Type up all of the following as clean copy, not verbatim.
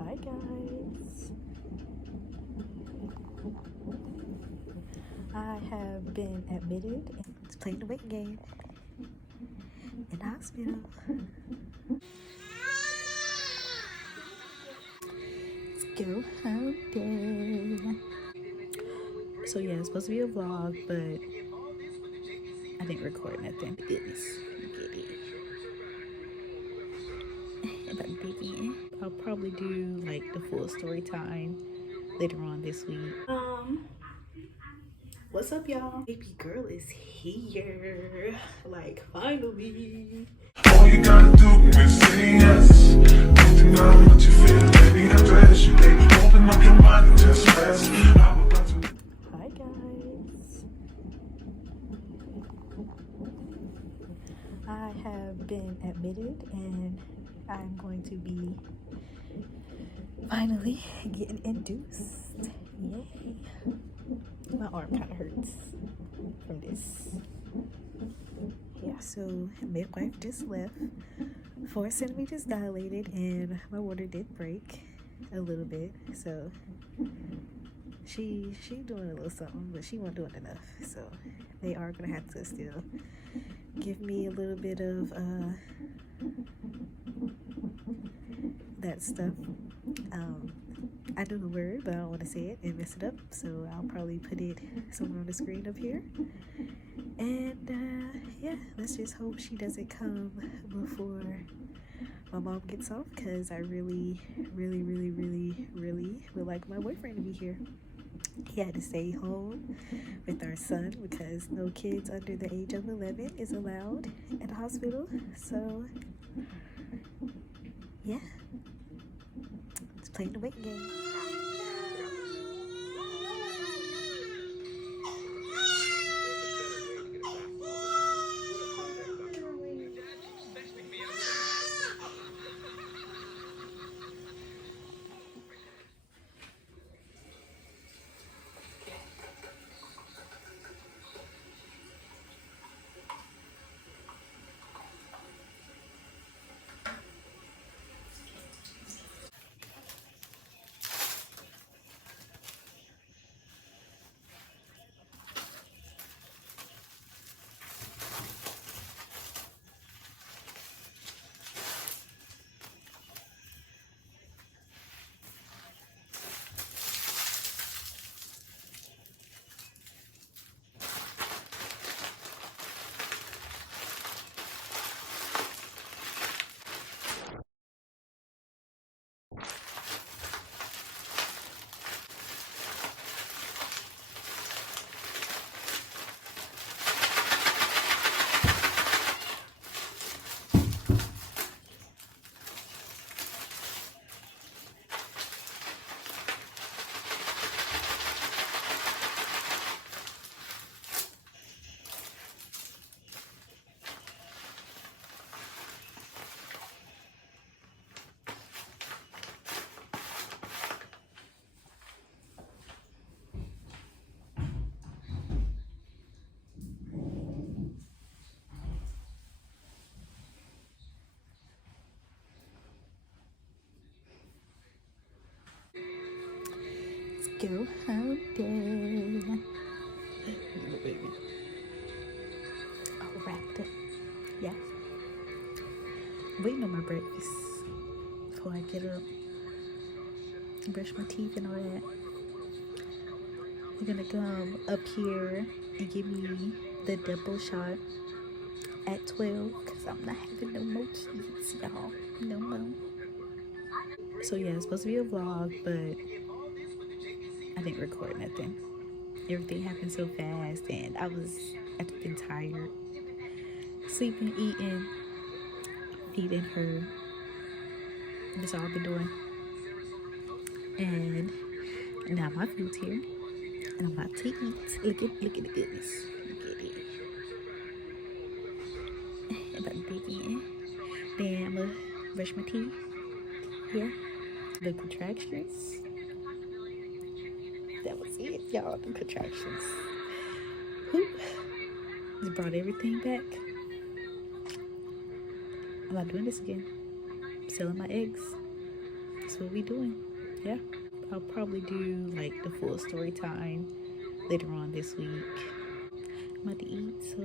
Hi guys, I have been admitted and playing the weight game in the hospital. Let's go home day. So yeah, it's supposed to be a vlog, but I didn't record nothing. Goodness, get it. About to dig in. I'll probably do like the full story time later on this week. What's up, y'all? Baby girl is here. Like, finally. All you gotta do is say yes. Nothing matter what you feel, baby, undress you, baby. Open up your mind and just rest. I'm about to. Hi, guys. I have been admitted and I'm going to be finally getting induced. Yay. My arm kind of hurts from this. Yeah, so midwife just left. 4 centimeters dilated and my water did break a little bit. So she doing a little something, but she wasn't doing enough. So they are gonna have to still give me a little bit of that stuff. I know the word, but I don't want to say it and mess it up, so I'll probably put it somewhere on the screen up here. And yeah, let's just hope she doesn't come before my mom gets off, because I really would like my boyfriend to be here. He had to stay home with our son because no kids under the age of 11 is allowed at the hospital. So yeah, let's play the weight game. Go home day. Little baby. All wrapped up. Yeah. Waiting on my breakfast before I get up and brush my teeth and all that. They're gonna come up here and give me the double shot at 12 because I'm not having no more kids, y'all. No more. So yeah, it's supposed to be a vlog, but I didn't record nothing. Everything happened so fast and I've been tired. Sleeping, eating, feeding her. That's all I've been doing. And now my food's here. And I'm about to eat. Look at the goodness. Look at it. I'm about to dig in. Then I'm gonna brush my teeth. Yeah. The contractions. That was it, y'all. The contractions. Whew. Just brought everything back. I'm not doing this again. I'm selling my eggs. It's that's what we doing. Yeah, I'll probably do like the full story time later on this week. I'm about to eat, so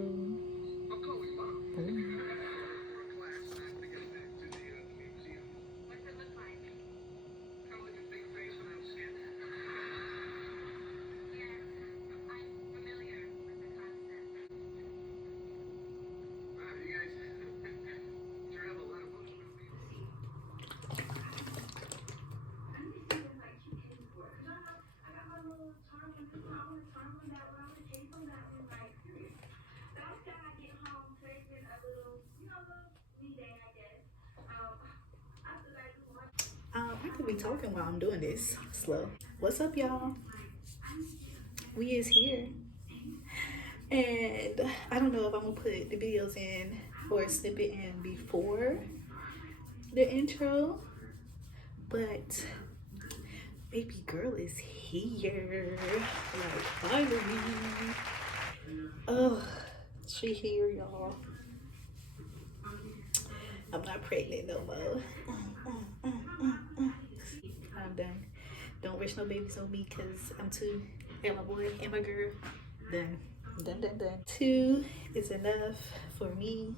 boom. I could be talking while I'm doing this slow. What's up, y'all? We is here. And I don't know if I'm gonna put the videos in or a snippet in before the intro, but baby girl is here. Like, finally. Oh, she here, y'all. I'm not pregnant no more. I'm done. Don't wish no babies on me because I'm two. And my boy and my girl. Done. Done. Two is enough for me.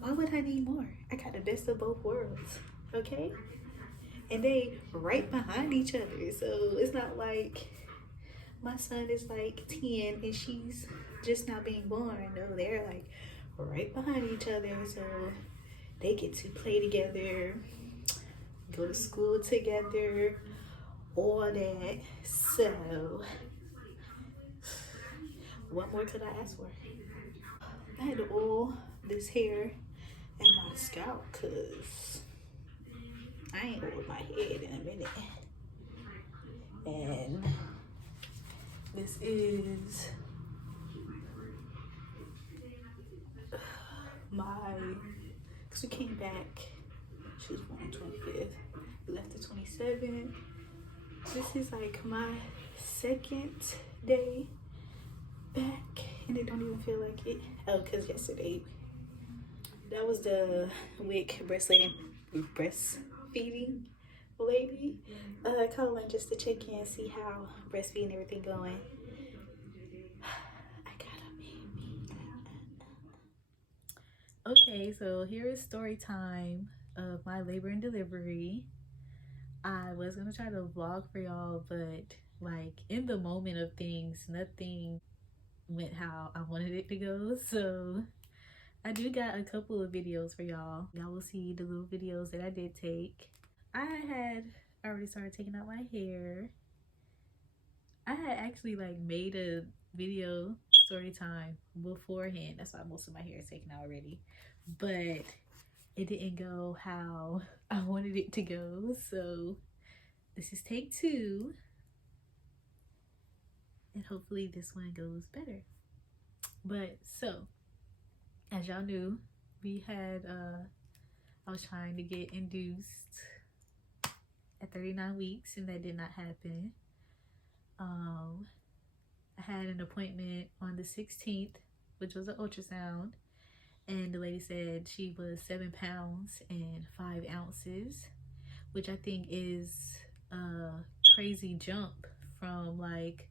Why would I need more? I got the best of both worlds. Okay? And they right behind each other. So it's not like my son is like 10 and she's just not being born. No, they're like right behind each other. So they get to play together, go to school together, all that. So what more could I ask for? I had to oil this hair and my scalp because I ain't oiled my head in a minute. And this is my, because we came back, she was born on 25th, we left the 27th. This is like my second day back and it don't even feel like it. Oh, because yesterday, that was the week breastfeeding lady calling just to check in, see how breastfeeding and everything going. I got a baby. Okay, so here is story time of my labor and delivery. I was gonna try to vlog for y'all, but like in the moment of things, nothing went how I wanted it to go. So I do got a couple of videos for y'all. Y'all will see the little videos that I did take. I had already started taking out my hair. I had actually like made a video story time beforehand. That's why most of my hair is taken out already. But it didn't go how I wanted it to go. So this is take 2. And hopefully this one goes better. But so, as y'all knew, we had, I was trying to get induced at 39 weeks and that did not happen. I had an appointment on the 16th, which was an ultrasound. And the lady said she was 7 pounds and 5 ounces, which I think is a crazy jump from like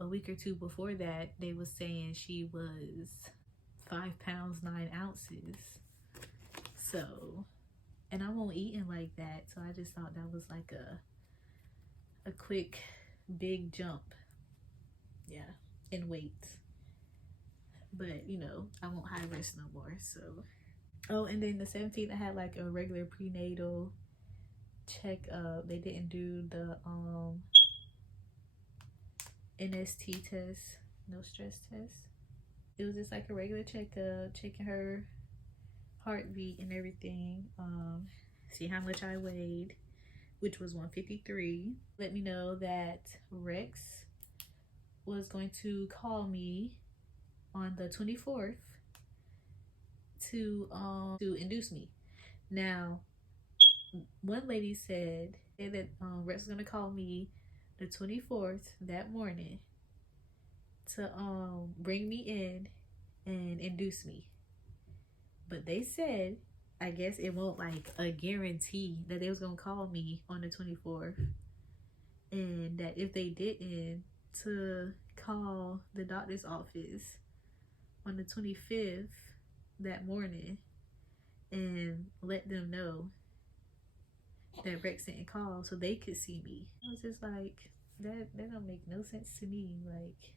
a week or 2 before that. They was saying she was 5 pounds 9 ounces. So, and I won't eating like that, so I just thought that was like a quick big jump, yeah, in weight. But you know, I won't high risk no more. So, oh, and then the 17th I had like a regular prenatal checkup. They didn't do the NST test, no stress test. It was just like a regular checkup, checking her heartbeat and everything, see how much I weighed, which was 153. Let me know that Rex was going to call me on the 24th to induce me. Now, one lady said that Rex was gonna call me the 24th that morning to bring me in and induce me. But they said I guess it won't like a guarantee that they was gonna call me on the 24th, and that if they didn't, to call the doctor's office on the 25th that morning and let them know that Rex didn't call so they could see me. I was just like, that don't make no sense to me. Like,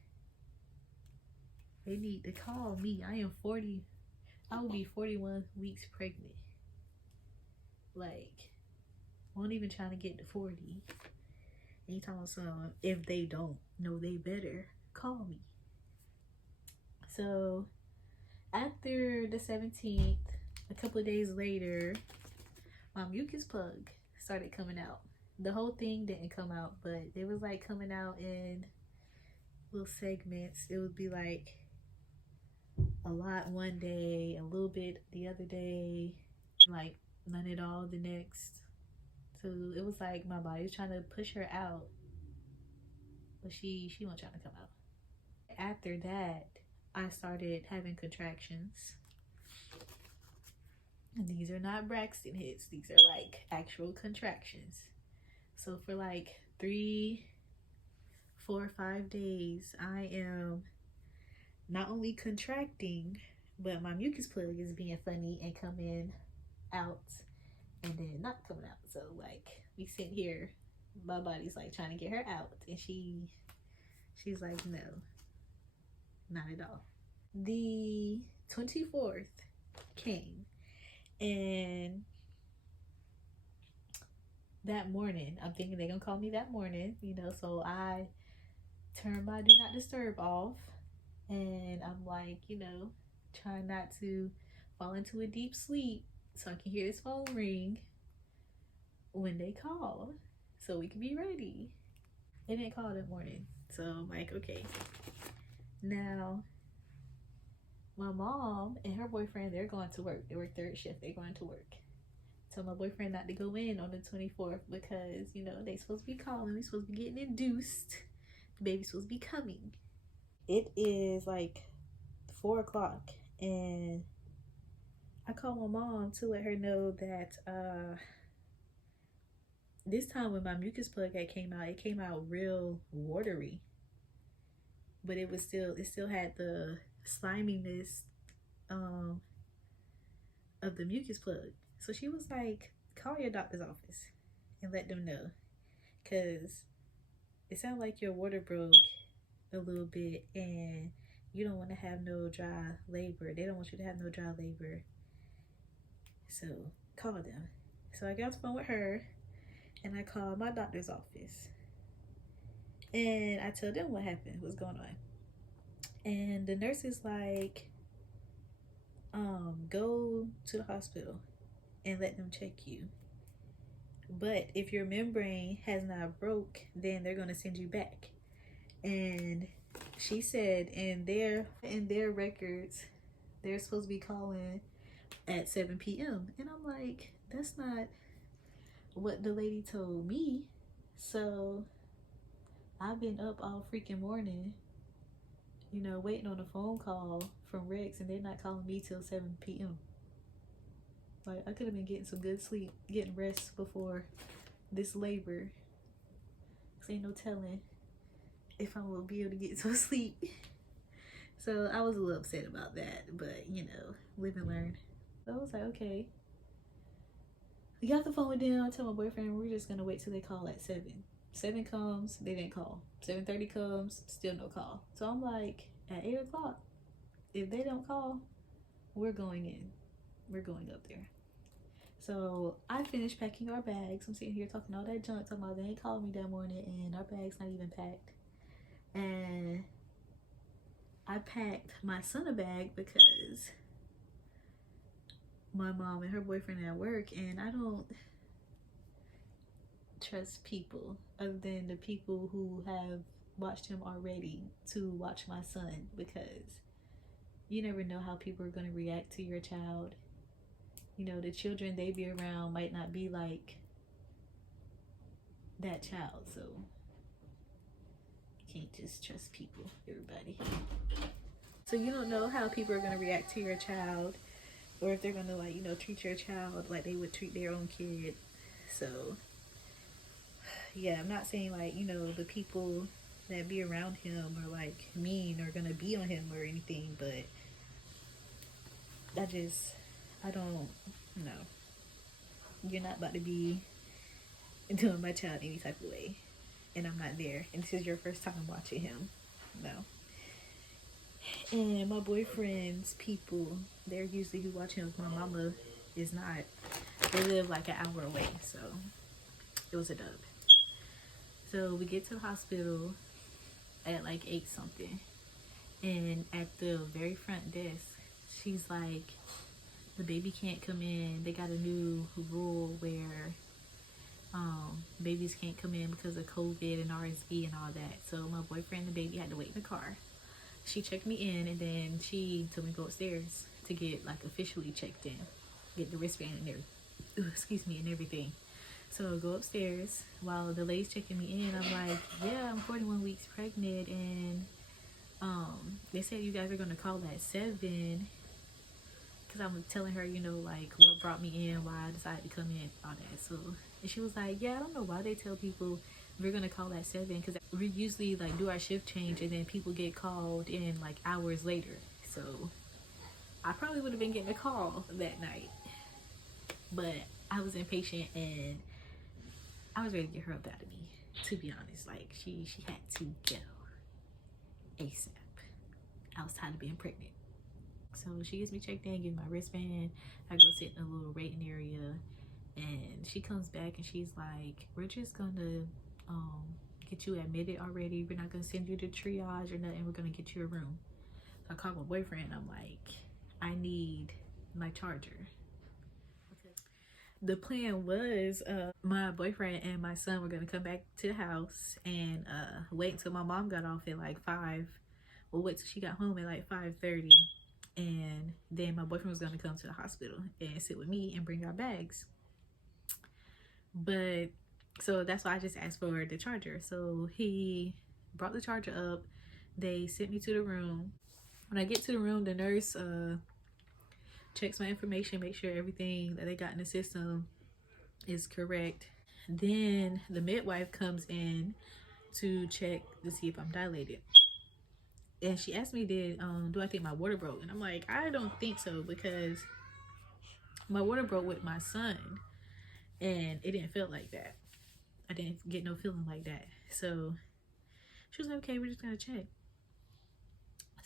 they need to call me. I am 40. I will be 41 weeks pregnant. Like, won't even trying to get to 40. Anytime soon, if they don't know, they better call me. So after the 17th, a couple of days later, my mucus plug started coming out. The whole thing didn't come out, but it was like coming out in little segments. It would be like a lot one day, a little bit the other day, like none at all the next. So it was like my body was trying to push her out, but she wasn't trying to come out. After that, I started having contractions. And these are not Braxton hits. These are like actual contractions. So for like 3, 4, 5 days, I am not only contracting, but my mucus plug is being funny and coming out and then not coming out. So like we sit here, my body's like trying to get her out, and she's like, no, not at all. The 24th came, and that morning, I'm thinking they're gonna call me that morning, you know, so I turn my do not disturb off, and I'm like, you know, trying not to fall into a deep sleep so I can hear this phone ring when they call so we can be ready. They didn't call that morning, so I'm like, okay. Now my mom and her boyfriend, they're going to work. They work third shift. They're going to work. Tell my boyfriend not to go in on the 24th because, you know, they supposed to be calling. We supposed to be getting induced. The baby's supposed to be coming. It is like 4 o'clock, and I called my mom to let her know that this time when my mucus plug had came out, it came out real watery, but it still had the sliminess of the mucus plug. So she was like, call your doctor's office and let them know, because it sounded like your water broke a little bit and you don't want to have no dry labor. They don't want you to have no dry labor. So call them. So I got off the phone with her and I called my doctor's office. And I told them what happened, what's going on. And the nurse is like, go to the hospital and let them check you. But if your membrane has not broke, then they're gonna send you back. And she said in their records, they're supposed to be calling at 7 p.m. And I'm like, that's not what the lady told me. So I've been up all freaking morning, you know, waiting on a phone call from Rex, and they're not calling me till 7 p.m. Like, I could have been getting some good sleep, getting rest before this labor. Cause ain't no telling if I'm gonna be able to get some sleep. So I was a little upset about that, but you know, live and learn. So I was like, okay. We got the phone with them. I tell my boyfriend we're just gonna wait till they call at 7. 7 comes, they didn't call. 7:30 comes, still no call. So I'm like, at 8 o'clock, if they don't call, we're going in. We're going up there. So I finished packing our bags. I'm sitting here talking all that junk, talking about they ain't called me that morning and our bag's not even packed. And I packed my son a bag because my mom and her boyfriend at work, and I don't trust people other than the people who have watched him already to watch my son, because you never know how people are going to react to your child. You know, the children they be around might not be like that child, so you can't just trust people, everybody. So you don't know how people are going to react to your child. or if they're gonna, like, you know, treat your child like they would treat their own kid. So yeah, I'm not saying, like, you know, the people that be around him are like mean or gonna be on him or anything, but I don't know. You're not about to be doing my child any type of way, and I'm not there, and this is your first time watching him. No. And my boyfriend's people, they're usually who watch him. My mama is not. They live like an hour away, so it was a dub. So we get to the hospital at like 8 something, and at the very front desk, she's like, the baby can't come in. They got a new rule where babies can't come in because of COVID and RSV and all that. So my boyfriend and the baby had to wait in the car. She checked me in, and then she told me to go upstairs to get like officially checked in, get the wristband and and everything. So I go upstairs while the lady's checking me in. I'm like, yeah, I'm 41 weeks pregnant, and they said you guys are gonna call at 7, because I'm telling her, you know, like what brought me in, why I decided to come in, all that. So, and she was like, yeah, I don't know why they tell people we're gonna call at 7, because we usually like do our shift change and then people get called in like hours later. So I probably would have been getting a call that night, but I was impatient and I was ready to get her up out of me, to be honest. Like she had to go ASAP. I was tired of being pregnant. So she gets me checked in, gives my wristband. I go sit in a little waiting area, and she comes back and she's like, we're just gonna get you admitted already. We're not gonna send you to triage or nothing. We're gonna get you a room. So I called my boyfriend. I'm like, I need my charger. Okay. The plan was my boyfriend and my son were gonna come back to the house and wait until my mom got off at like 5. Well, wait till she got home at like 5:30. And then my boyfriend was going to come to the hospital and sit with me and bring our bags. But so that's why I just asked for the charger. So he brought the charger up. They sent me to the room. When I get to the room, the nurse checks my information, make sure everything that they got in the system is correct. Then the midwife comes in to check to see if I'm dilated. And she asked me, do I think my water broke? And I'm like, I don't think so, because my water broke with my son and it didn't feel like that. I didn't get no feeling like that. So she was like, okay, we're just gonna check.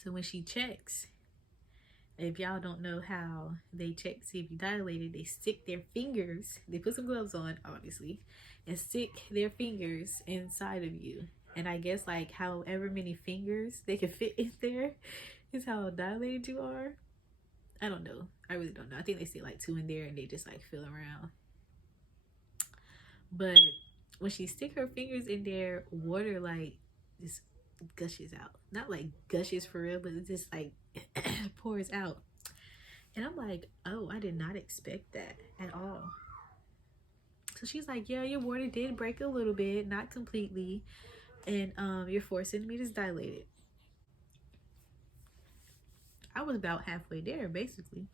So when she checks, if y'all don't know how they check to see if you dilated, they stick their fingers, they put some gloves on obviously, and stick their fingers inside of you. And I guess like however many fingers they can fit in there is how dilated you are. I don't know. I really don't know. I think they stick like 2 in there and they just like feel around. But when she stick her fingers in there, water like just gushes out. Not like gushes for real, but it just like pours out. And I'm like, oh, I did not expect that at all. So she's like, yeah, your water did break a little bit, not completely. And your 4 centimeters dilated. I was about halfway there, basically.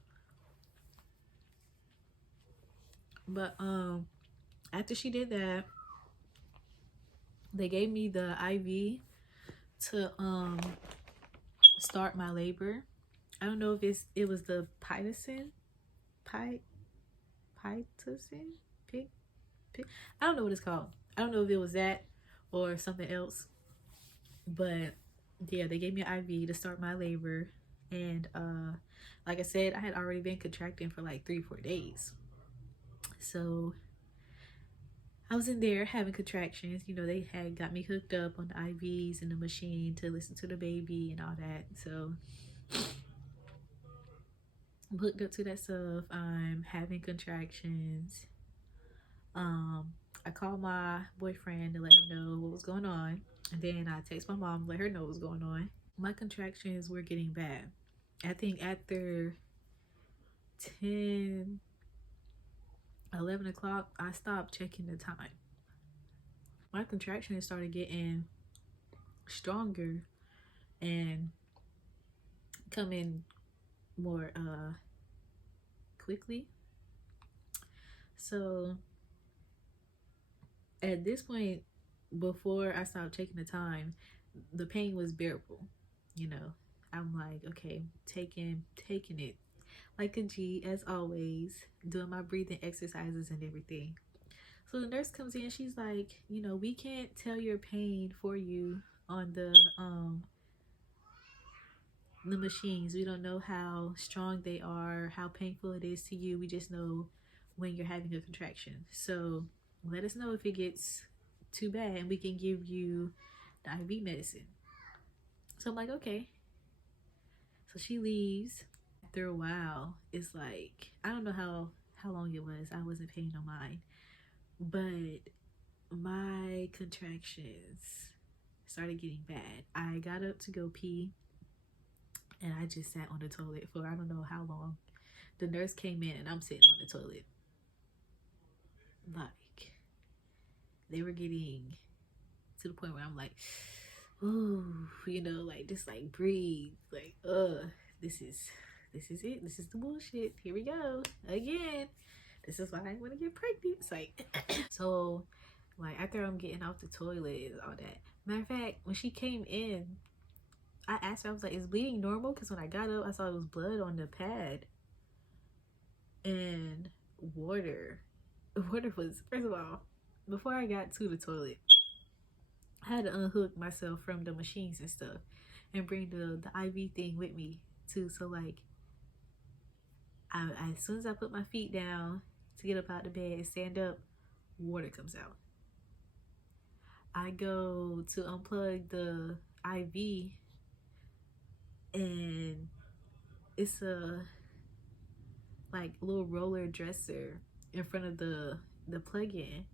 But after she did that, they gave me the IV to start my labor. I don't know if it was the Pitocin. I don't know what it's called. I don't know if it was that or something else. But yeah, they gave me an IV to start my labor. And like I said, I had already been contracting for like 3-4 days. So I was in there having contractions. You know, they had got me hooked up on the IVs and the machine to listen to the baby and all that. So I'm hooked up to that stuff. I'm having contractions. I called my boyfriend to let him know what was going on. And then I text my mom, let her know what was going on. My contractions were getting bad. I think after 10, 11 o'clock, I stopped checking the time. My contractions started getting stronger and coming more quickly. So at this point, before I stopped taking the time, the pain was bearable. You know, I'm like, okay, taking it like a G, as always, doing my breathing exercises and everything. So the nurse comes in, she's like, we can't tell your pain for you on the machines. We don't know how strong they are, how painful it is to you. We just know when you're having a contraction. So let us know if it gets too bad and we can give you the IV medicine. So I'm like, okay. So she leaves. After a while, it's like, I don't know how long it was. I wasn't paying no mind. But my contractions started getting bad. I got up to go pee and I just sat on the toilet for I don't know how long. The nurse came in and I'm sitting on the toilet. Like, they were getting to the point where I'm like, ooh, like just like breathe. Like, this is it. This is the bullshit. Here we go. Again. This is why I want to get pregnant. It's like, so, like, after I'm getting off the toilet and all that. Matter of fact, when she came in, I asked her, I was like, is bleeding normal? Because when I got up, I saw it was blood on the pad. And water. Water was, first of all, before I got to the toilet, I had to unhook myself from the machines and stuff and bring the IV thing with me too. So, like, as soon as I put my feet down to get up out the bed and stand up, water comes out. I go to unplug the IV and it's a like little roller dresser in front of the plug-in,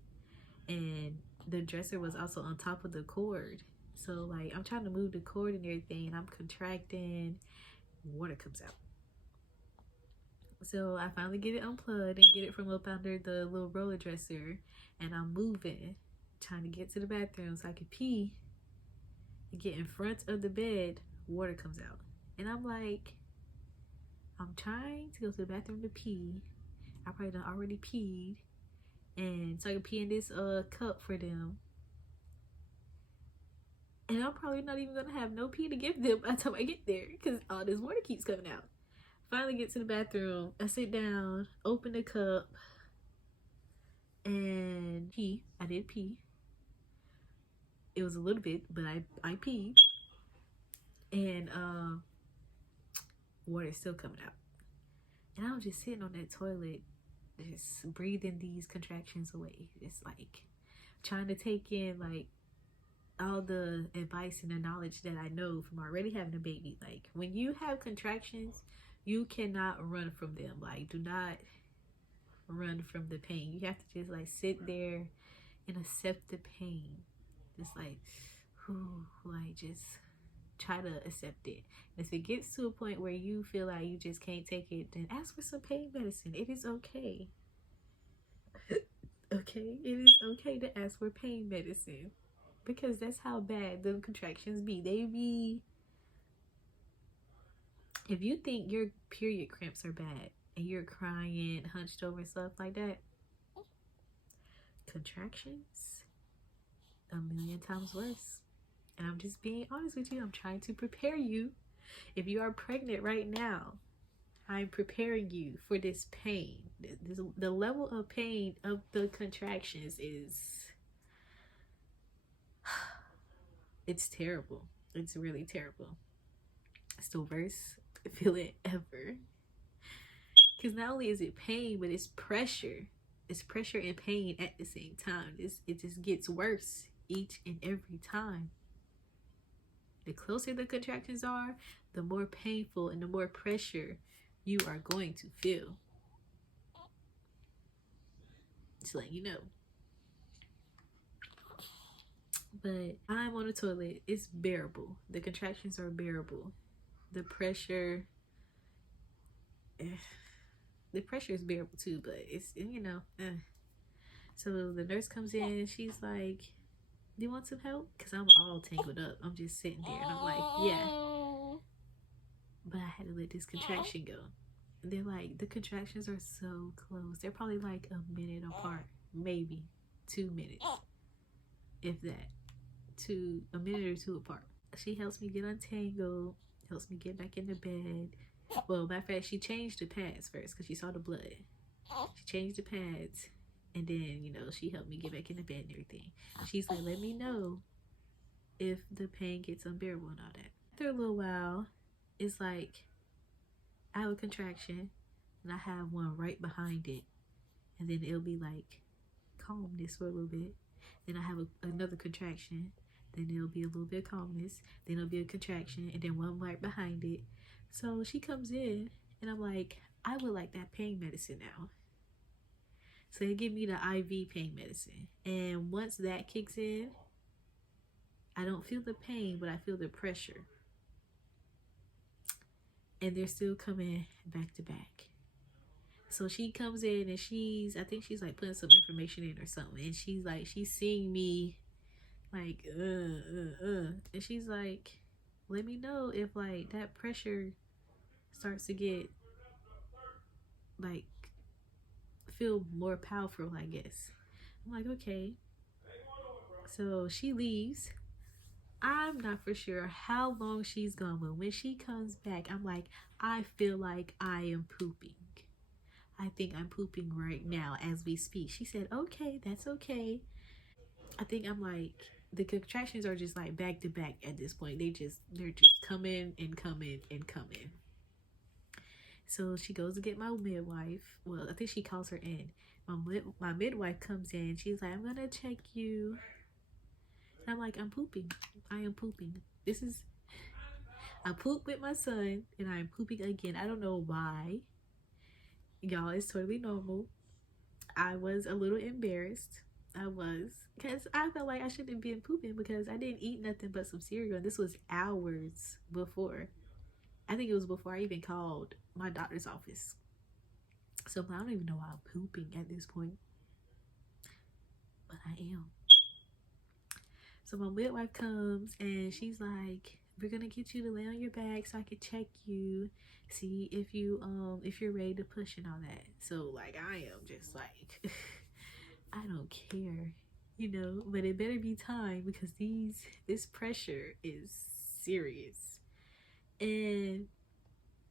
and the dresser was also on top of the cord. So like I'm trying to move the cord and everything and I'm contracting, water comes out. So I finally get it unplugged and get it from up under the little roller dresser, and I'm moving, trying to get to the bathroom so I can pee and get in front of the bed. Water comes out. And I'm like, I'm trying to go to the bathroom to pee. I probably done already peed. And so I can pee in this cup for them. And I'm probably not even going to have no pee to give them by the time I get there because all this water keeps coming out. Finally get to the bathroom. I sit down, open the cup, and pee. I did pee. It was a little bit, but I peed. And water's still coming out. And I was just sitting on that toilet, just breathing these contractions away. Just like trying to take in like all the advice and the knowledge that I know from already having a baby. Like when you have contractions, you cannot run from them. Like do not run from the pain. You have to just like sit there and accept the pain. Just like, just try to accept it. And if it gets to a point where you feel like you just can't take it, then ask for some pain medicine. It is okay. Okay? It is okay to ask for pain medicine. Because that's how bad the contractions be. They be... If you think your period cramps are bad and you're crying, hunched over and stuff like that, contractions, a million times worse. And I'm just being honest with you. I'm trying to prepare you. If you are pregnant right now, I'm preparing you for this pain. The level of pain of the contractions is... It's terrible. It's really terrible. It's the worst feeling ever. Because not only is it pain, but it's pressure. It's pressure and pain at the same time. It just gets worse each and every time. The closer the contractions are, the more painful and the more pressure you are going to feel. Just letting you know. But I'm on the toilet. It's bearable. The contractions are bearable. The pressure... the pressure is bearable too, but it's, So the nurse comes in and she's like, do you want some help? Because I'm all tangled up. I'm just sitting there and I'm like, yeah. But I had to let this contraction go. they're like, the contractions are so close. They're probably like a minute apart, maybe 2 minutes, if that. A minute or two apart. She helps me get untangled, helps me get back into bed. Well, matter of fact, she changed the pads first because she saw the blood. She changed the pads, and then, you know, she helped me get back into bed and everything. She's like, let me know if the pain gets unbearable and all that. After a little while, it's like I have a contraction and I have one right behind it, and then it'll be like calmness for a little bit. Then I have another contraction, then there'll be a little bit of calmness, then it'll be a contraction, and then one right behind it. So she comes in and I'm like, I would like that pain medicine now. So they give me the IV pain medicine, and once that kicks in, I don't feel the pain, but I feel the pressure. And they're still coming back to back. So she comes in and I think she's like putting some information in or something. And she's seeing me like, And she's like, let me know if like that pressure starts to get like, feel more powerful, I guess. I'm like, okay. So she leaves. I'm not for sure how long she's gone, but when she comes back, I'm like, I feel like I am pooping. I think I'm pooping right now as we speak. She said, okay, that's okay. I think I'm like, the contractions are just like back to back at this point. They're just coming and coming and coming. So she goes to get my midwife. Well, I think she calls her in. My midwife comes in. She's like, I'm gonna check you. And I'm like, I'm pooping. I am pooping. I poop with my son and I'm pooping again. I don't know why. Y'all, it's totally normal. I was a little embarrassed. I was. Because I felt like I shouldn't have been pooping because I didn't eat nothing but some cereal. And this was hours before. I think it was before I even called my doctor's office. So I don't even know why I'm pooping at this point. But I am. So my midwife comes and she's like, we're gonna get you to lay on your back so I can check you, see if you're ready to push and all that. So like I am just like I don't care, you know, but it better be time because this pressure is serious. And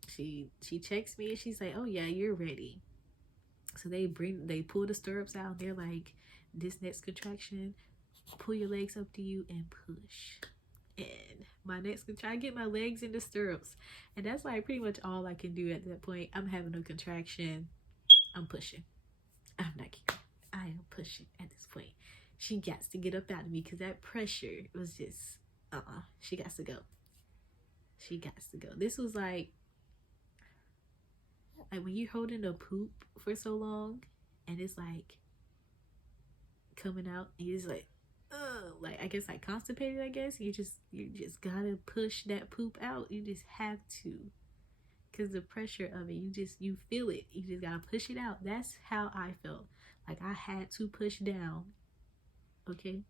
she checks me and she's like, oh yeah, you're ready. So they pull the stirrups out and they're like, this next contraction, pull your legs up to you and push. And my next contraction, I get my legs in the stirrups, and that's like pretty much all I can do at that point. I'm having a contraction, I'm pushing. I'm not kidding. I am pushing at this point. She got to get up out of me because that pressure was just she got to go. She got to go. This was like when you're holding a poop for so long and it's like coming out and you're just like I guess like constipated. I guess you just gotta push that poop out. You just have to, because the pressure of it, you feel it. You just gotta push it out. That's how I felt. Like I had to push down. Okay,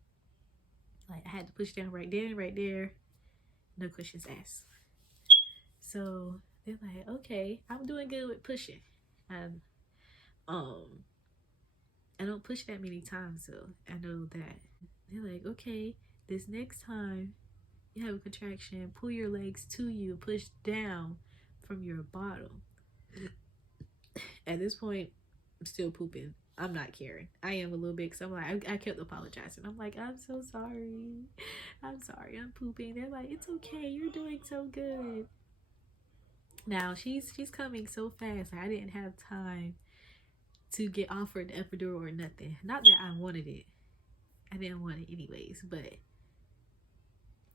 like I had to push down right there. No questions asked. So they're like, okay, I'm doing good with pushing. And I don't push that many times, so I know that. They're like, okay, this next time you have a contraction, pull your legs to you, push down from your bottom. At this point, I'm still pooping. I'm not caring. I am a little bit, because I'm like, I kept apologizing. I'm like, I'm so sorry. I'm sorry, I'm pooping. They're like, it's okay, you're doing so good. Now, she's coming so fast. Like, I didn't have time to get offered the epidural or nothing. Not that I wanted it. I didn't want it anyways, but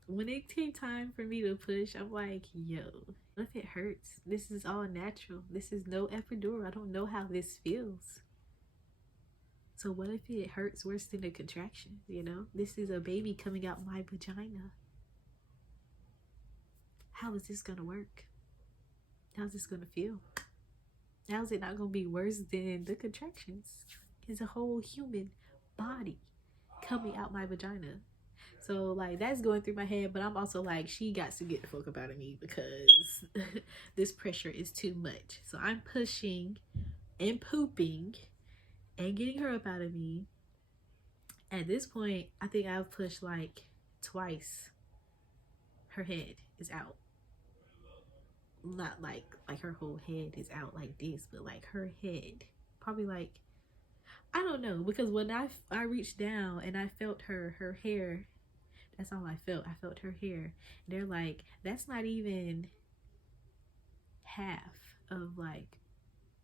when it came time for me to push, I'm like, yo, what if it hurts? This is all natural. This is no epidural. I don't know how this feels. So what if it hurts worse than a contraction? You know, this is a baby coming out my vagina. How is this gonna work? How's this gonna feel? How's it not gonna be worse than the contractions? It's a whole human body coming out my vagina. So like that's going through my head, but I'm also like, she got to get the fuck up out of me because this pressure is too much. So I'm pushing and pooping and getting her up out of me. At this point, I think I've pushed like twice. Her head is out. Not like her whole head is out like this, but like her head. Probably like, I don't know, because when I reached down and I felt her hair, that's all I felt. I felt her hair. They're like, that's not even half of like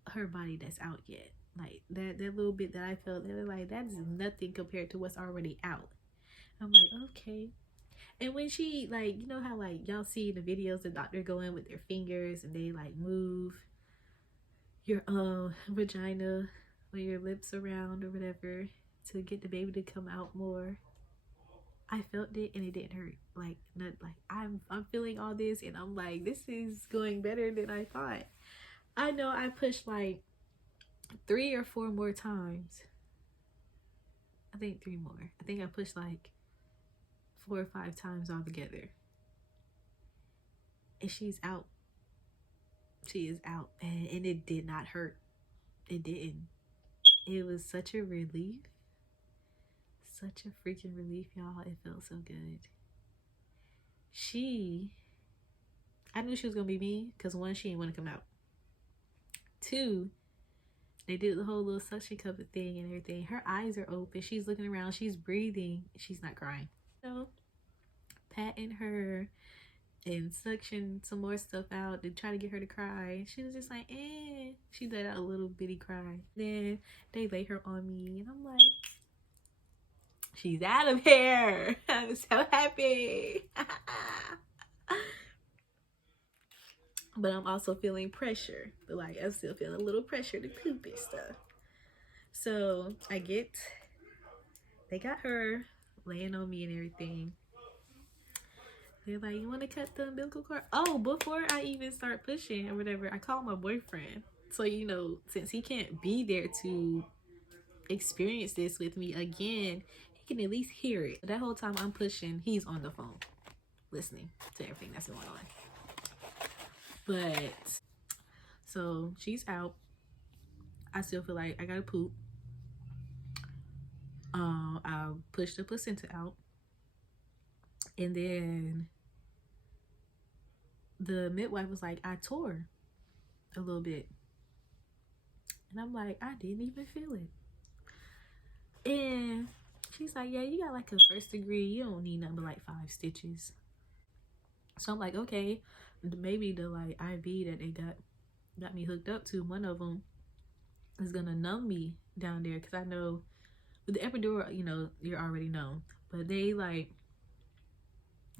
her body that's out yet. Like that little bit that I felt, they were like, that is nothing compared to what's already out. I'm like, okay. And when she, like, you know how like y'all see in the videos the doctor go in with their fingers and they like move your vagina with your lips around or whatever to get the baby to come out more. I felt it and it didn't hurt. Like, not like I'm feeling all this and I'm like, this is going better than I thought. I know I pushed like 3 or 4 more times. I think 3 more. I think I pushed like 4 or 5 times altogether. And she's out. She is out. And it did not hurt. It didn't. It was such a relief. Such a freaking relief, y'all. It felt so good. I knew she was gonna be mean because 1, she didn't want to come out. 2, they did the whole little suction cup thing and everything. Her eyes are open. She's looking around. She's breathing. She's not crying. So, patting her and suction some more stuff out to try to get her to cry. She was just like, eh. She let out a little bitty cry. Then they lay her on me and I'm like, she's out of here. I'm so happy. But I'm also feeling pressure. Like, I'm still feeling a little pressure to poop and stuff. So they got her laying on me and everything. They're like, you want to cut the umbilical cord? Oh, before I even start pushing or whatever, I called my boyfriend. So, you know, since he can't be there to experience this with me again, he can at least hear it. That whole time I'm pushing, he's on the phone listening to everything that's going on. But so she's out. I still feel like I gotta poop. I pushed the placenta out, and then the midwife was like, I tore a little bit, and I'm like, I didn't even feel it. And she's like, yeah, you got like a 1st degree. You don't need nothing but like 5 stitches. So I'm like, okay, maybe the like IV that they got me hooked up to, one of them is gonna numb me down there, because I know with the epidural, you know, you're already known, but they like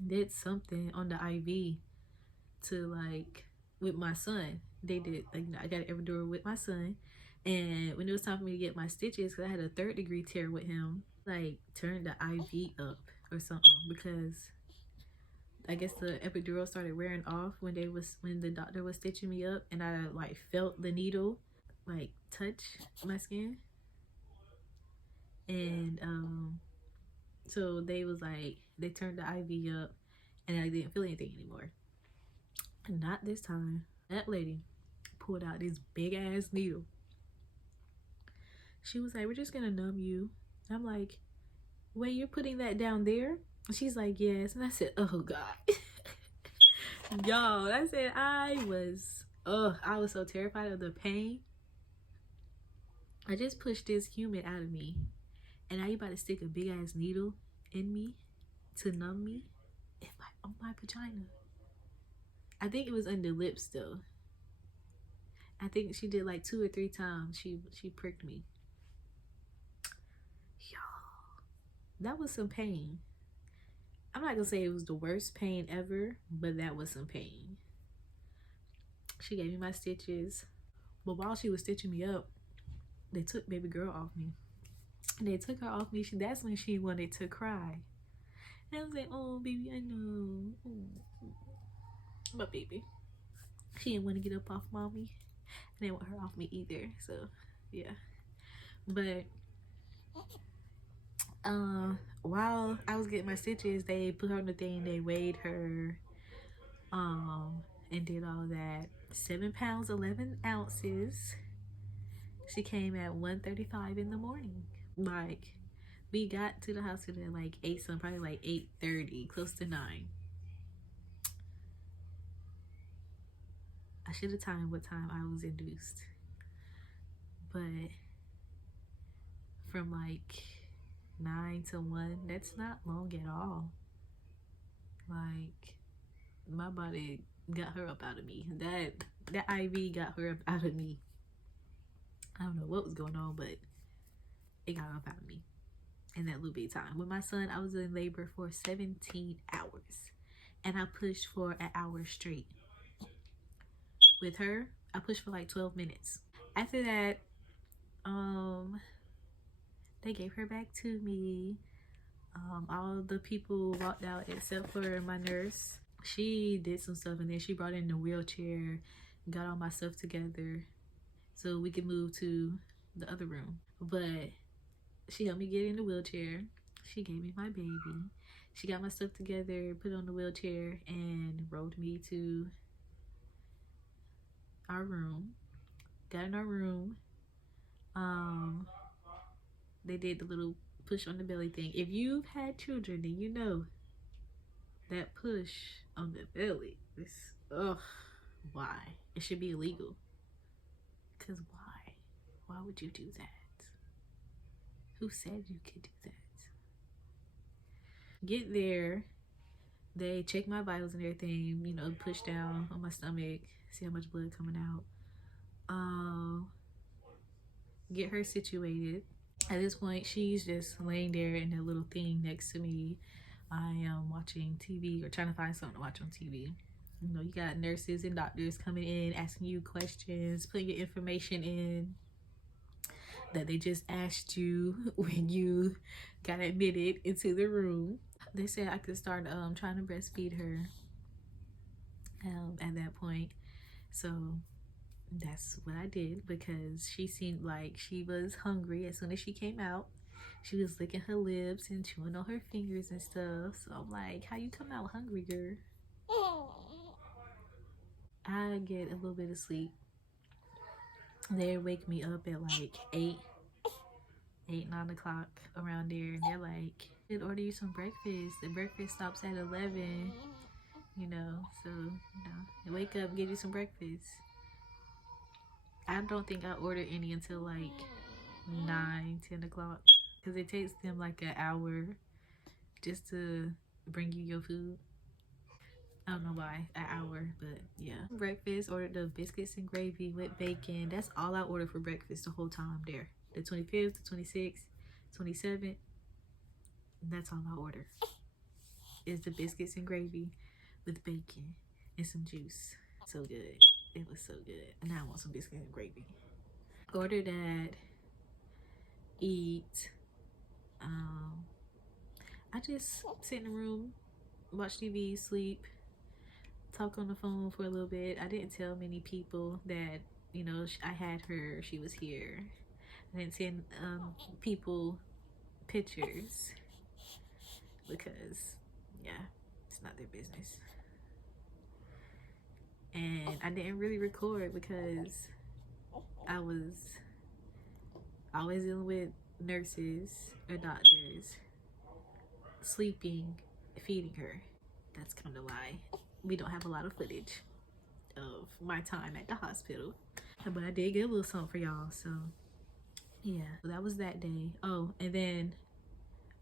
did something on the IV to like with my son. They did like, you know, I got an epidural with my son, and when it was time for me to get my stitches, because I had a 3rd degree tear with him, like turned the IV up or something, because I guess the epidural started wearing off when the doctor was stitching me up, and I like felt the needle like touch my skin. And so they was like, they turned the IV up and I didn't feel anything anymore. Not this time. That lady pulled out this big ass needle. She was like, we're just gonna numb you. I'm like, wait, you're putting that down there? She's like, yes. And I said, oh God. Y'all, I said I was so terrified of the pain. I just pushed this human out of me, and now you about to stick a big ass needle in me to numb me on my vagina. I think it was under lips though. I think she did like 2 or 3 times. She pricked me. Y'all, that was some pain. I'm not gonna say it was the worst pain ever, but that was some pain. She gave me my stitches, but while she was stitching me up, they took baby girl off me. And they took her off me. That's when she wanted to cry. And I was like, oh baby, I know. But baby, she didn't want to get up off mommy. I didn't want her off me either. So yeah. But While I was getting my stitches, they put her on the thing, they weighed her, and did all that. 7 pounds 11 ounces. She came at 1:35 in the morning. Like, we got to the hospital at like 8 something, probably like 8:30, close to 9. I should have timed what time I was induced, but from like 9 to 1, that's not long at all. Like, my body got her up out of me. That IV got her up out of me. I don't know what was going on, but it got up out of me in that little bit of time. With my son, I was in labor for 17 hours, and I pushed for an hour straight. With her, I pushed for like 12 minutes. After that, they gave her back to me. All the people walked out except for my nurse. She did some stuff, and then she brought in the wheelchair, got all my stuff together so we could move to the other room. But she helped me get in the wheelchair. She gave me my baby. She got my stuff together, put it on the wheelchair, and rolled me to our room. Got in our room. They did the little push on the belly thing. If you've had children, then you know that push on the belly is, ugh, why? It should be illegal. Cause why? Why would you do that? Who said you could do that? Get there, they check my vitals and everything, you know, push down on my stomach, see how much blood coming out. Get her situated. At this point, she's just laying there in that little thing next to me. I am watching TV or trying to find something to watch on TV. You know, you got nurses and doctors coming in, asking you questions, putting your information in that they just asked you when you got admitted into the room. They said I could start trying to breastfeed her at that point. So that's what I did, because she seemed like she was hungry. As soon as she came out, she was licking her lips and chewing on her fingers and stuff. So I'm like, how you come out hungry, girl? I get a little bit of sleep. They wake me up at like 9 o'clock, around there, and they're like, "Did order you some breakfast. The breakfast stops at 11, you know, so, you know, wake up, get you some breakfast." I don't think I ordered any until like 9-10 o'clock, because it takes them like an hour just to bring you your food. I don't know why, an hour, but yeah. Breakfast, ordered the biscuits and gravy with bacon. That's all I ordered for breakfast the whole time there. The 25th, the 26th, 27th, that's all I ordered. Is the biscuits and gravy with bacon and some juice. So good. It was so good. And now I want some biscuits and gravy. Order that, eat. I just sit in the room, watch TV, sleep, talk on the phone for a little bit. I didn't tell many people that, you know, I had her, she was here. I didn't send people pictures because, yeah, it's not their business. And I didn't really record because I was always dealing with nurses or doctors, sleeping, feeding her. That's kind of why we don't have a lot of footage of my time at the hospital. But I did get a little something for y'all, so yeah. So that was that day. Oh, and then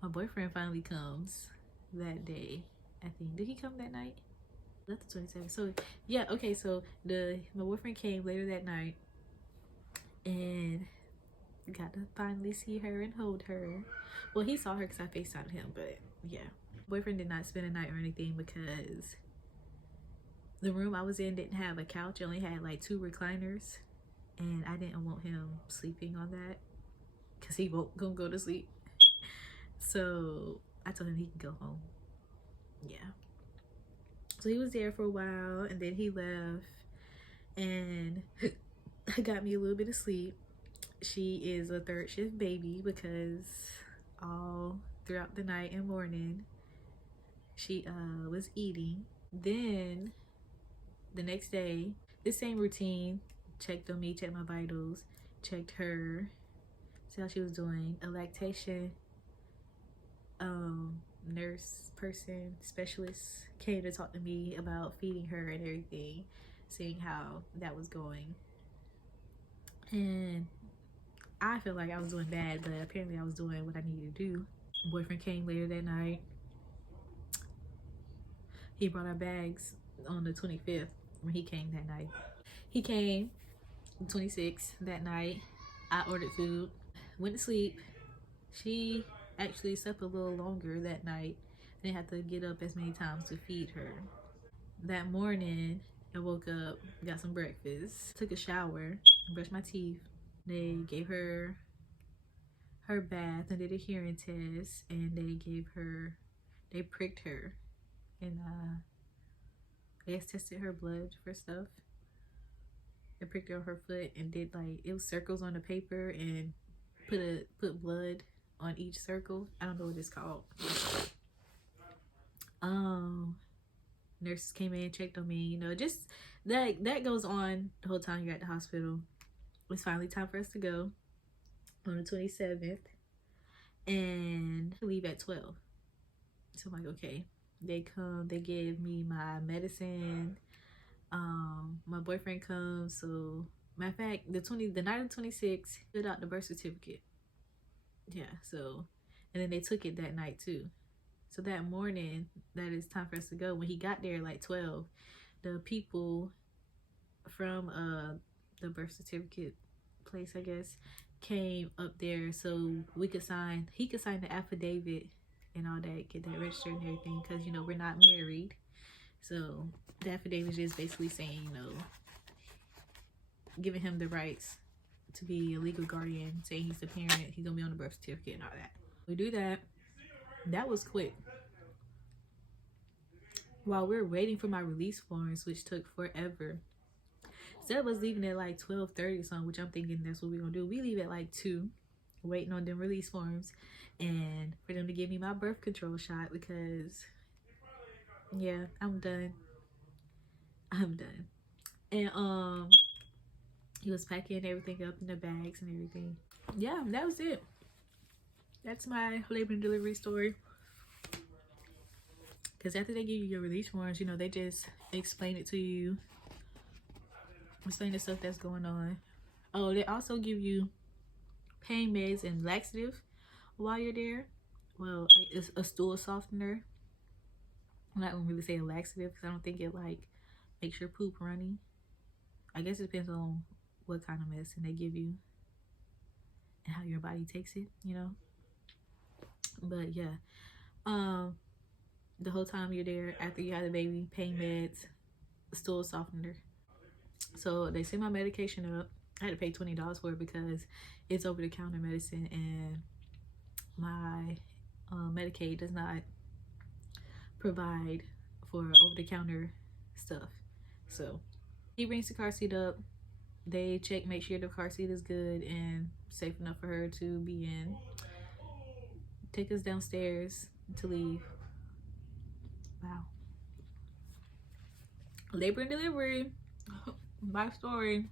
my boyfriend finally comes that day, I think. Did he come that night? That's the 27th. So yeah, okay, so my boyfriend came later that night and got to finally see her and hold her. Well, he saw her because I FaceTimed him, but yeah. Boyfriend did not spend a night or anything because the room I was in didn't have a couch. It only had like 2 recliners, and I didn't want him sleeping on that because he won't gonna go to sleep. So I told him he can go home. Yeah. So he was there for a while, and then he left, and got me a little bit of sleep. She is a 3rd shift baby because all throughout the night and morning. She was eating. Then the next day, the same routine, checked on me, checked my vitals, checked her, see how she was doing. A lactation nurse person, specialist came to talk to me about feeding her and everything, seeing how that was going. And I feel like I was doing bad, but apparently I was doing what I needed to do. Boyfriend came later that night. He brought our bags on the 25th when he came that night. He came 26th that night. I ordered food, went to sleep. She actually slept a little longer that night. I didn't have to get up as many times to feed her. That morning, I woke up, got some breakfast, took a shower, brushed my teeth. They gave her her bath and did a hearing test, and they pricked her, and I guess tested her blood for stuff. They pricked her on her foot and did like, it was circles on the paper and put blood on each circle. I don't know what it's called. Nurses came in, checked on me, you know, just that goes on the whole time you're at the hospital. It's finally time for us to go on the 27th, and leave at 12. So I'm like, okay. They come, they give me my medicine. My boyfriend comes. So matter of fact, the night of the 26th, filled out the birth certificate. Yeah, so, and then they took it that night too. So that morning, that is time for us to go. When he got there like 12, the people from the birth certificate place, I guess, came up there so he could sign the affidavit and all that, get that registered and everything, because, you know, we're not married. So the affidavit is just basically saying, you know, giving him the rights to be a legal guardian, saying he's the parent, he's gonna be on the birth certificate and all that. We do that. That was quick. While we're waiting for my release forms, which took forever, instead of us leaving at like 12:30 or something, which I'm thinking that's what we're gonna do, we leave at like 2, waiting on them release forms and for them to give me my birth control shot, because yeah, I'm done. And he was packing everything up in the bags and everything. Yeah, that was it. That's my labor and delivery story. Because after they give you your release forms, you know, they just explain it to you, explain the stuff that's going on. Oh, they also give you pain meds and laxative while you're there. Well, it's a stool softener. I'm not gonna really say a laxative because I don't think it like makes your poop runny. I guess it depends on what kind of medicine they give you and how your body takes it, you know. But yeah, the whole time you're there, after you had the baby, pain meds, stool softener. So they sent my medication up. I had to pay $20 for it because it's over-the-counter medicine, and my Medicaid does not provide for over-the-counter stuff. So he brings the car seat up. They check, make sure the car seat is good and safe enough for her to be in. Take us downstairs to leave. Wow. Labor and delivery. My story.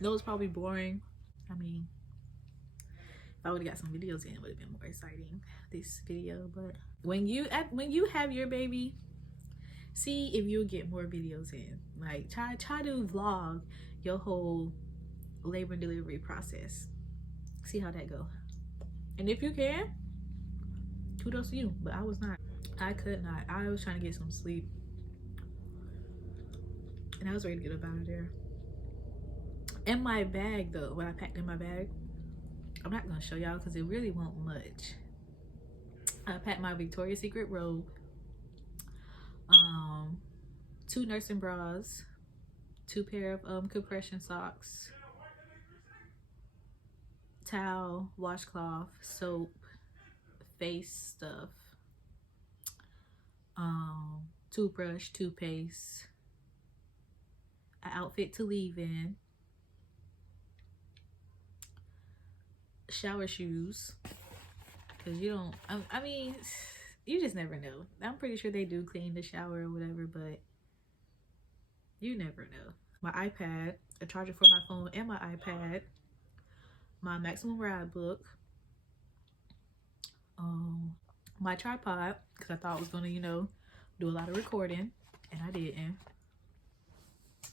No, it's probably boring. I mean, if I would have got some videos in, it would have been more exciting, this video. But when you have your baby, see if you'll get more videos in. Like try to vlog your whole labor and delivery process. See how that go. And if you can, kudos to you. But I was not. I could not. I was trying to get some sleep, and I was ready to get up out of there. In my bag though, what I packed in my bag, I'm not gonna show y'all because it really won't much. I packed my Victoria's Secret robe, 2 nursing bras, 2 pair of compression socks, towel, washcloth, soap, face stuff, toothbrush, toothpaste, an outfit to leave in, shower shoes, because you don't. I mean, you just never know. I'm pretty sure they do clean the shower or whatever, but you never know. My iPad, a charger for my phone and my iPad, my maximum ride book, my tripod, because I thought I was gonna, do a lot of recording, and I didn't.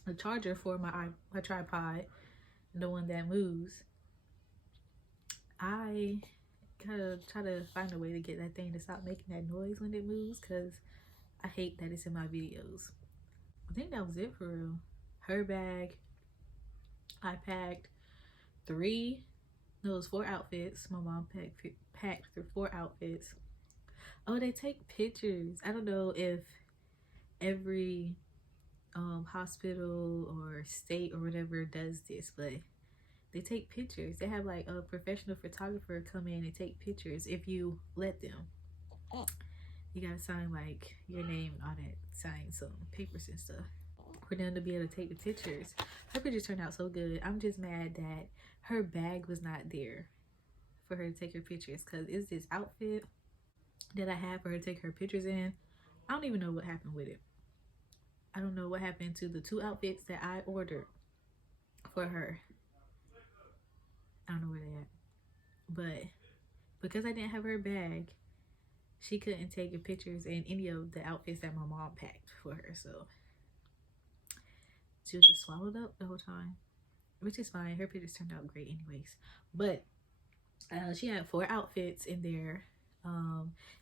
A charger for my tripod, the one that moves. I gotta try to find a way to get that thing to stop making that noise when it moves, because I hate that it's in my videos. I think that was it for real. Her bag, I packed it was 4 outfits. My mom packed through 4 outfits. Oh, they take pictures. I don't know if every hospital or state or whatever does this, but they take pictures. They have like a professional photographer come in and take pictures if you let them. You gotta sign like your name and all that, sign some papers and stuff for them to be able to take the pictures. Her pictures turned out so good. I'm just mad that her bag was not there for her to take her pictures, because it's this outfit that I have for her to take her pictures in. I don't even know what happened with it. I don't know what happened to the 2 outfits that I ordered for her. I don't know where they at. But because I didn't have her bag, she couldn't take her pictures in any of the outfits that my mom packed for her. So she was just swallowed up the whole time, which is fine. Her pictures turned out great anyways. But she had 4 outfits in there.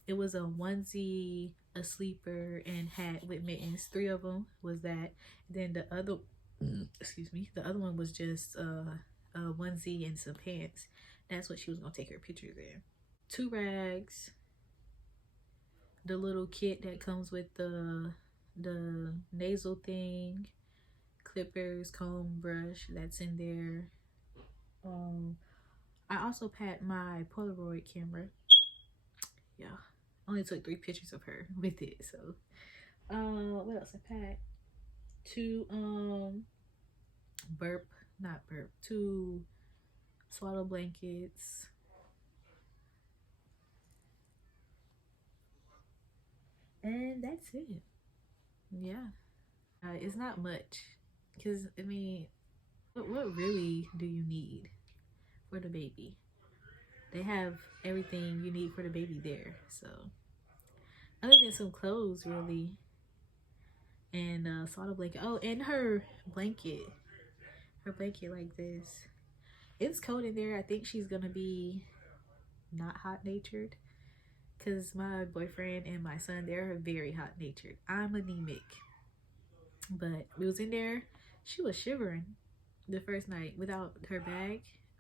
It was a onesie, a sleeper, and hat with mittens. 3 of them was that. Then the other, the other one was just a onesie and some pants. That's what she was gonna take her pictures in. 2 rags, the little kit that comes with the nasal thing, clippers, comb, brush, that's in there. I also packed my Polaroid camera. Yeah, only took 3 pictures of her with it. So what else I packed? 2 2 swaddle blankets, and that's it. Yeah, it's not much, because I mean, what really do you need for the baby? They have everything you need for the baby there. So other than some clothes, really, and swaddle blanket. Oh, and her blanket like this. It's cold in there. I think she's gonna be not hot natured, because my boyfriend and my son, they're very hot natured. I'm anemic, but we was in there. She was shivering the first night without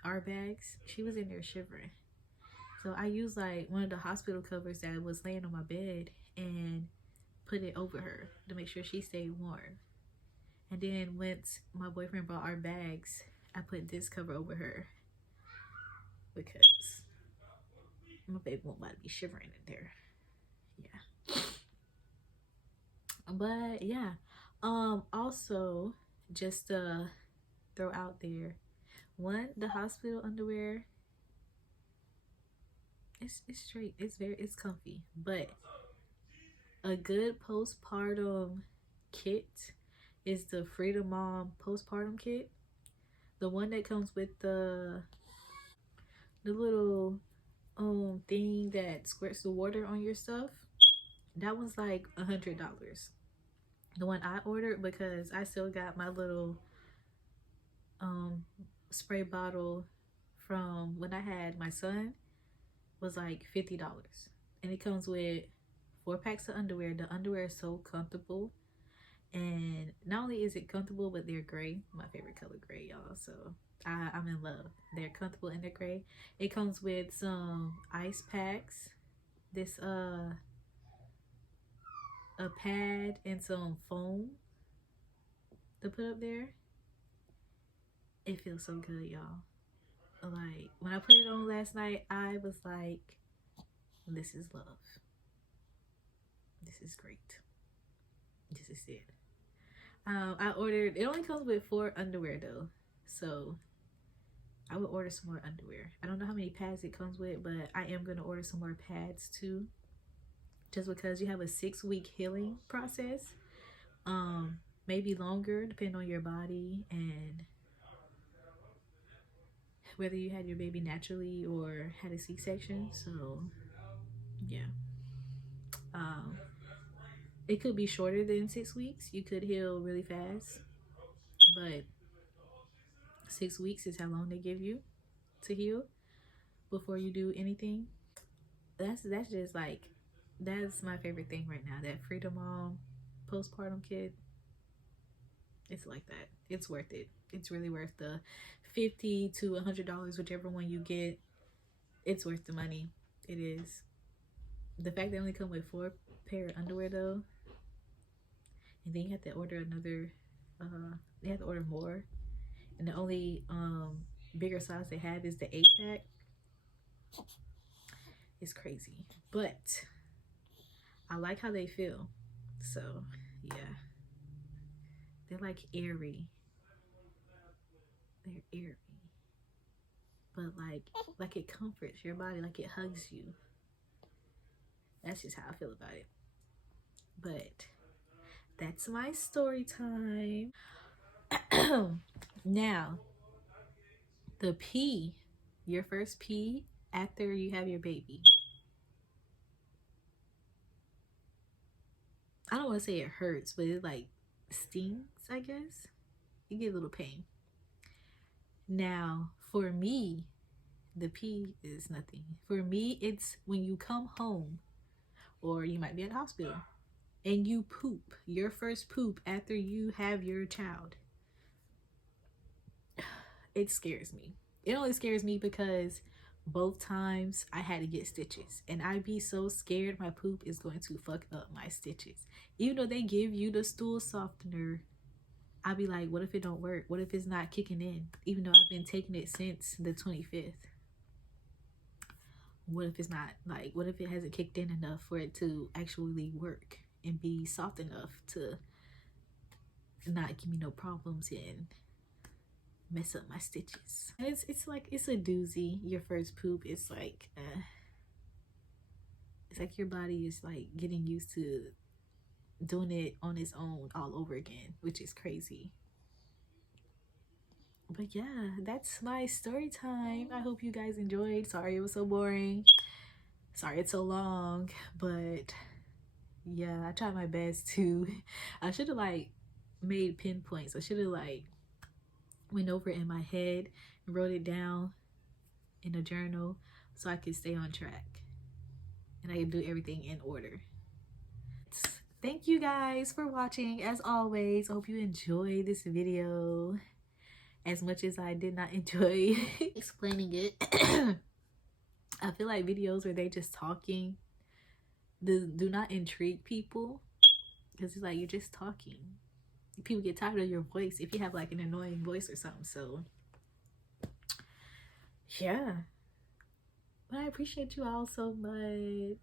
our bags. She was in there shivering. So I used like one of the hospital covers that was laying on my bed and put it over her to make sure she stayed warm. And then once my boyfriend brought our bags, I put this cover over her, because my baby won't want to be shivering in there. Yeah. But yeah. Also, just to throw out there, one, the hospital underwear, it's straight. It's comfy. But a good postpartum kit is the Freedom Mom postpartum kit. The one that comes with the little thing that squirts the water on your stuff. That was like $100. The one I ordered, because I still got my little spray bottle from when I had my son, was like $50. And it comes with 4 packs of underwear. The underwear is so comfortable. And not only is it comfortable, but they're gray. My favorite color, gray, y'all. So I'm in love. They're comfortable and they're gray. It comes with some ice packs, this a pad, and some foam to put up there. It feels so good, y'all. Like when I put it on last night, I was like, this is love. This is great. This is it. I ordered, it only comes with 4 underwear though. So I would order some more underwear. I don't know how many pads it comes with, but I am going to order some more pads too. Just because you have a 6-week healing process. Maybe longer, depending on your body and whether you had your baby naturally or had a C-section. So yeah. Um, it could be shorter than 6 weeks. You could heal really fast, but 6 weeks is how long they give you to heal before you do anything. That's just like, that's my favorite thing right now. That Freedom Mom postpartum kit. It's like that. It's worth it. It's really worth the $50 to $100, whichever one you get. It's worth the money. It is. The fact they only come with 4 pair of underwear though, and then you have to order another. You have to order more, and the only bigger size they have is the 8-pack. It's crazy, but I like how they feel. So yeah, they're like airy. They're airy, but like it comforts your body, like it hugs you. That's just how I feel about it. But that's my story time. Now, the pee, your first pee after you have your baby. I don't want to say it hurts, but it like stings, I guess. You get a little pain. Now, for me, the pee is nothing. For me, it's when you come home or you might be at the hospital and you poop, your first poop after you have your child. It scares me. It only scares me because both times I had to get stitches, and I'd be so scared my poop is going to fuck up my stitches. Even though they give you the stool softener, I'd be like, what if it don't work? What if it's not kicking in? Even though I've been taking it since the 25th. What if it's not, like, what if it hasn't kicked in enough for it to actually work and be soft enough to not give me no problems and mess up my stitches? And it's like, it's a doozy. Your first poop, it's like your body is like getting used to doing it on its own all over again, which is crazy. But yeah, that's my story time. I hope you guys enjoyed. Sorry it was so boring. Sorry it's so long, but yeah, I tried my best to. I should have like made pinpoints. I should have like went over it in my head and wrote it down in a journal so I could stay on track and I could do everything in order. Thank you guys for watching. As always, I hope you enjoyed this video as much as I did not enjoy explaining it. I feel like videos where they just talking do not intrigue people, because it's like you're just talking. People get tired of your voice if you have like an annoying voice or something. So yeah, but I appreciate you all so much.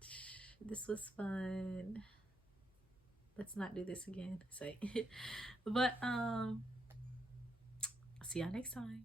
This was fun. Let's not do this again. But see y'all next time.